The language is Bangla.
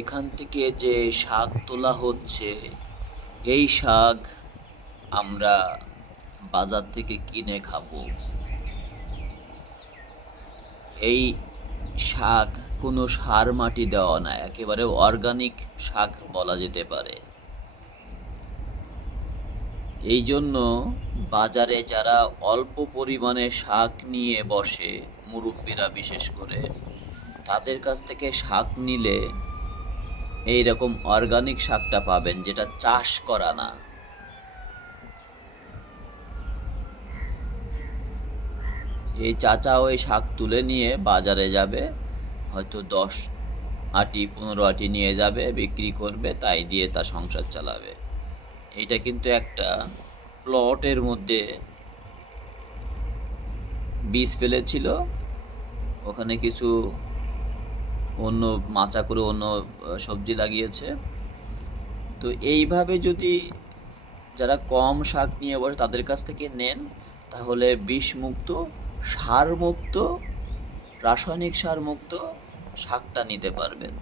এখান থেকে যে শাক তোলা হচ্ছে, এই শাক আমরা বাজার থেকে কিনে খাব। এই শাক কোনো সার মাটি দেওয়া না, একেবারে অর্গানিক শাক বলা যেতে পারে। এই জন্য বাজারে যারা অল্প পরিমাণে শাক নিয়ে বসে, মুরব্বীরা বিশেষ করে, তাদের কাছ থেকে শাক নিলে এই রকম অর্গানিক শাকটা পাবেন যেটা চাষ করা না। এই চাচা ওই শাক তুলে নিয়ে বাজারে যাবে, হয়তো দশ আটি, পনেরো আটি নিয়ে যাবে, বিক্রি করবে, তাই দিয়ে তার সংসার চালাবে। এটা কিন্তু একটা প্লটের মধ্যে বীজ ফেলেছিল, ওখানে কিছু অন্য মাচা করে অন্য সবজি লাগিয়েছে। তো এইভাবে যদি যারা কম শাক নিয়ে বসে তাদের কাছ থেকে নেন, তাহলে বিষমুক্ত, সারমুক্ত, রাসায়নিক সারমুক্ত শাকটা নিতে পারবেন।